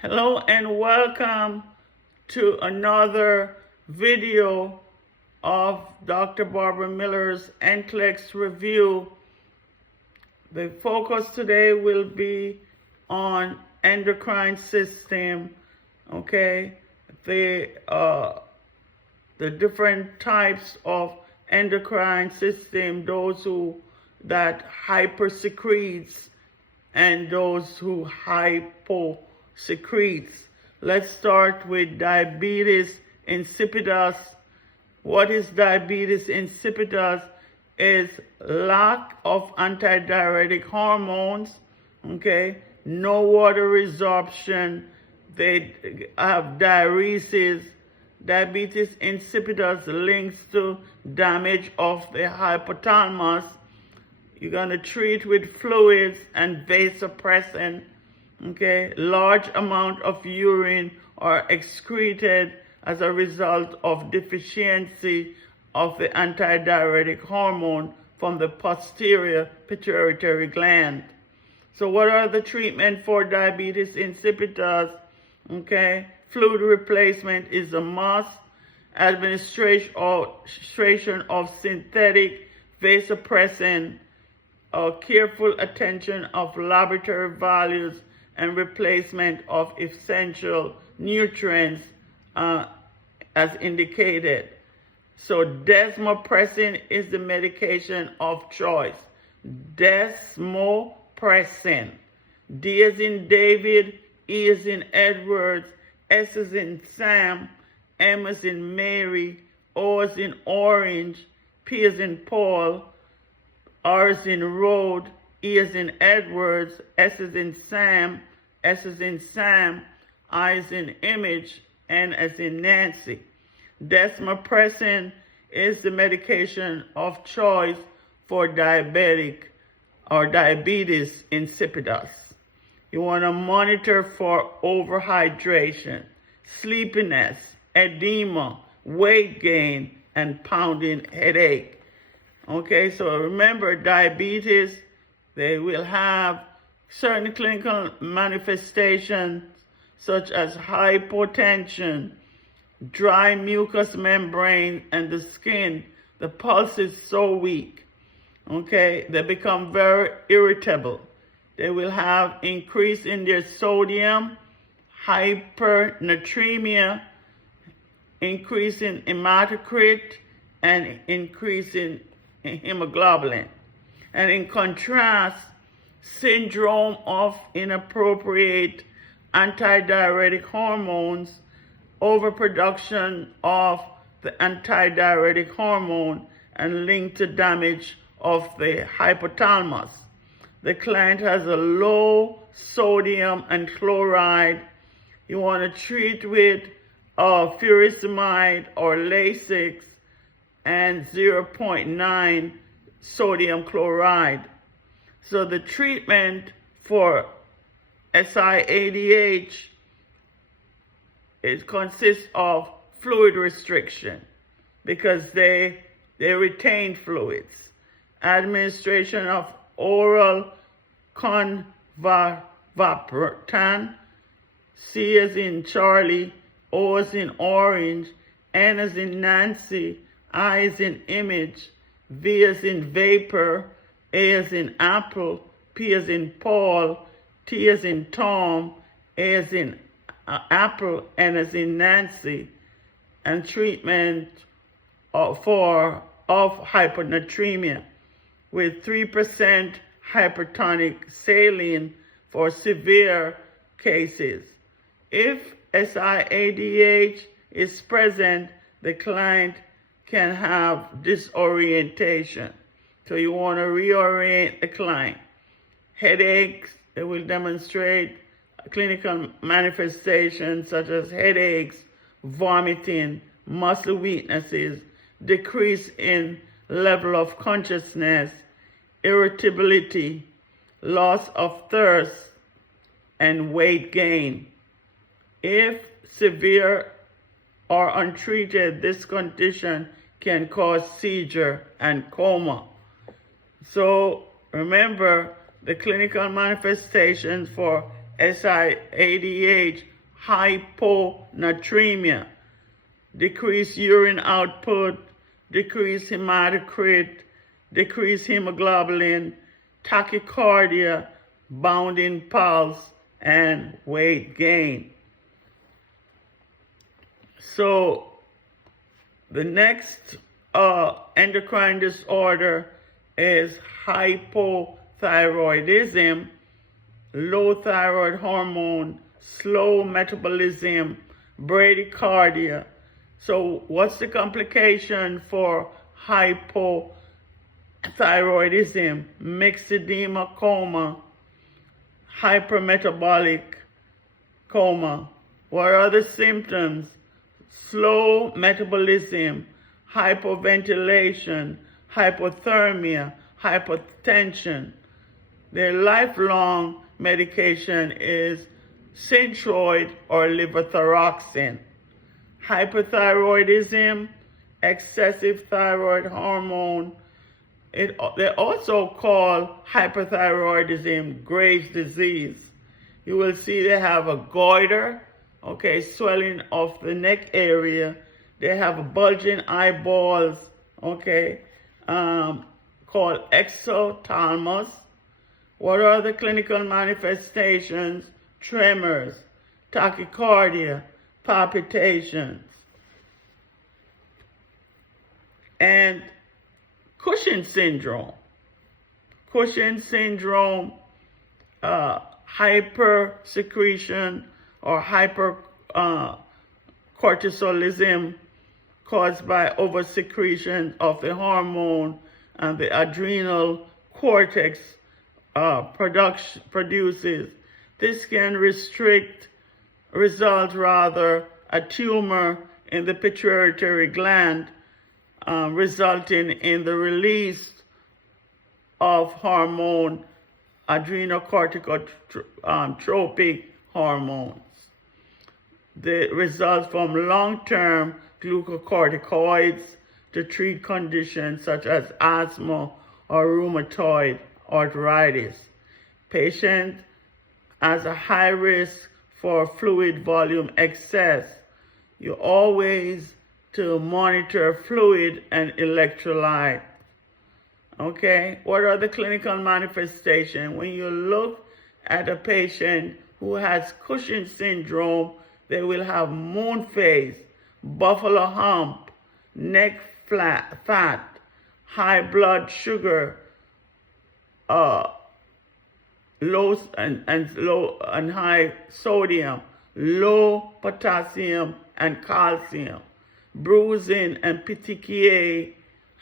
Hello and welcome to another video of Dr. Barbara Miller's NCLEX review. The focus today will be on endocrine system, okay? The different types of endocrine system, those that hypersecretes and those who hyposecretes. Let's start with diabetes insipidus. What is diabetes insipidus? Is lack of antidiuretic hormones, okay? No water resorption. They have diuresis. Diabetes insipidus links to damage of the hypothalamus. You're going to treat with fluids and vasopressin, okay? Large amount of urine are excreted as a result of deficiency of the antidiuretic hormone from the posterior pituitary gland. So what are the treatment for diabetes insipidus? Okay, fluid replacement is a must. Administration of synthetic vasopressin, careful attention of laboratory values, and replacement of essential nutrients as indicated. So desmopressin is the medication of choice. Desmopressin. D as in David, E as in Edwards, S as in Sam, M as in Mary, O as in Orange, P as in Paul, R as in Road, E as in Edwards, S as in Sam, S as in Sam, I as in Image, N as in Nancy. Desmopressin is the medication of choice for diabetic or diabetes insipidus. You want to monitor for overhydration, sleepiness, edema, weight gain, and pounding headache. Okay, so remember, diabetes, they will have certain clinical manifestations such as hypotension, dry mucous membrane, and the skin. The pulse is so weak. Okay, they become very irritable. They will have increase in their sodium, hypernatremia, increase in hematocrit, and increase in hemoglobin. And in contrast, syndrome of inappropriate antidiuretic hormones, overproduction of the antidiuretic hormone, and linked to damage of the hypothalamus. The client has a low sodium and chloride. You want to treat with furosemide or Lasix and 0.9 sodium chloride. So the treatment for SIADH consists of fluid restriction because they retain fluids. Administration of oral convapotan, C as in Charlie, O as in Orange, N as in Nancy, I as in Image, V as in Vapor, A as in Apple, P as in Paul, T as in Tom, A as in Apple, N as in Nancy, and treatment of hyponatremia with 3% hypertonic saline for severe cases. If SIADH is present, the client can have disorientation. So you want to reorient the client. Headaches, they will demonstrate clinical manifestations such as headaches, vomiting, muscle weaknesses, decrease in level of consciousness, irritability, loss of thirst, and weight gain. If severe or untreated, this condition can cause seizure and coma. So remember, the clinical manifestations for SIADH, hyponatremia, decreased urine output, decreased hematocrit, decreased hemoglobin, tachycardia, bounding pulse, and weight gain. So the next endocrine disorder is hypothyroidism, low thyroid hormone, slow metabolism, bradycardia. So what's the complication for hypothyroidism? Myxedema coma, hypermetabolic coma. What are the symptoms? Slow metabolism, hypoventilation, hypothermia, hypotension. Their lifelong medication is Synthroid or levothyroxine. Hyperthyroidism, excessive thyroid hormone. They also call hyperthyroidism Graves' disease. You will see they have a goiter, okay, swelling of the neck area. They have bulging eyeballs, okay, called exophthalmos. What are the clinical manifestations? Tremors, tachycardia, palpitations. And Cushing's syndrome. Cushing's syndrome, hypersecretion or hypercortisolism caused by oversecretion of the hormone and the adrenal cortex produces. This can result a tumor in the pituitary gland, resulting in the release of hormone, adrenocorticotropic hormones. They result from long-term glucocorticoids to treat conditions such as asthma or rheumatoid arthritis. Patient has a high risk for fluid volume excess. You always to monitor fluid and electrolyte. Okay, what are the clinical manifestations? When you look at a patient who has Cushing's syndrome, they will have moon face, buffalo hump, neck fat, high blood sugar, low and high sodium, low potassium and calcium, bruising and petechiae,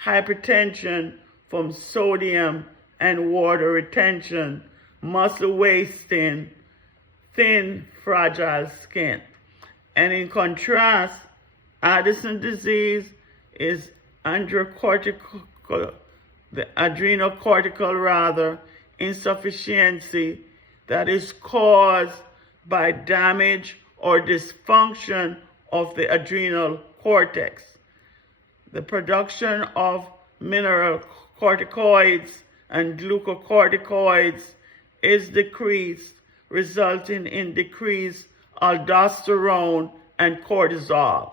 hypertension from sodium and water retention, muscle wasting, thin, fragile skin. And in contrast, Addison disease is adrenocortical insufficiency that is caused by damage or dysfunction of the adrenal cortex. The production of mineral corticoids and glucocorticoids is decreased, resulting in decreased aldosterone and cortisol.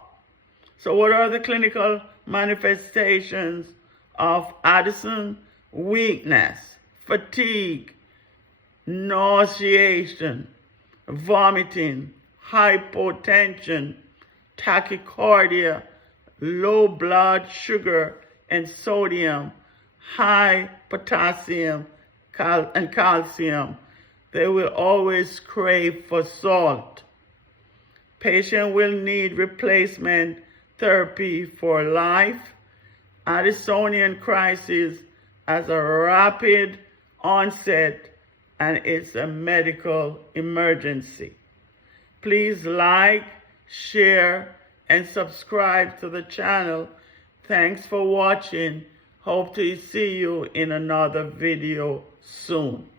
So what are the clinical manifestations of Addison? Weakness, fatigue, nauseation, vomiting, hypotension, tachycardia, low blood sugar and sodium, high potassium and calcium. They will always crave for salt. Patient will need replacement therapy for life. Addisonian crisis has a rapid onset and it's a medical emergency. Please like, share, and subscribe to the channel. Thanks for watching. Hope to see you in another video soon.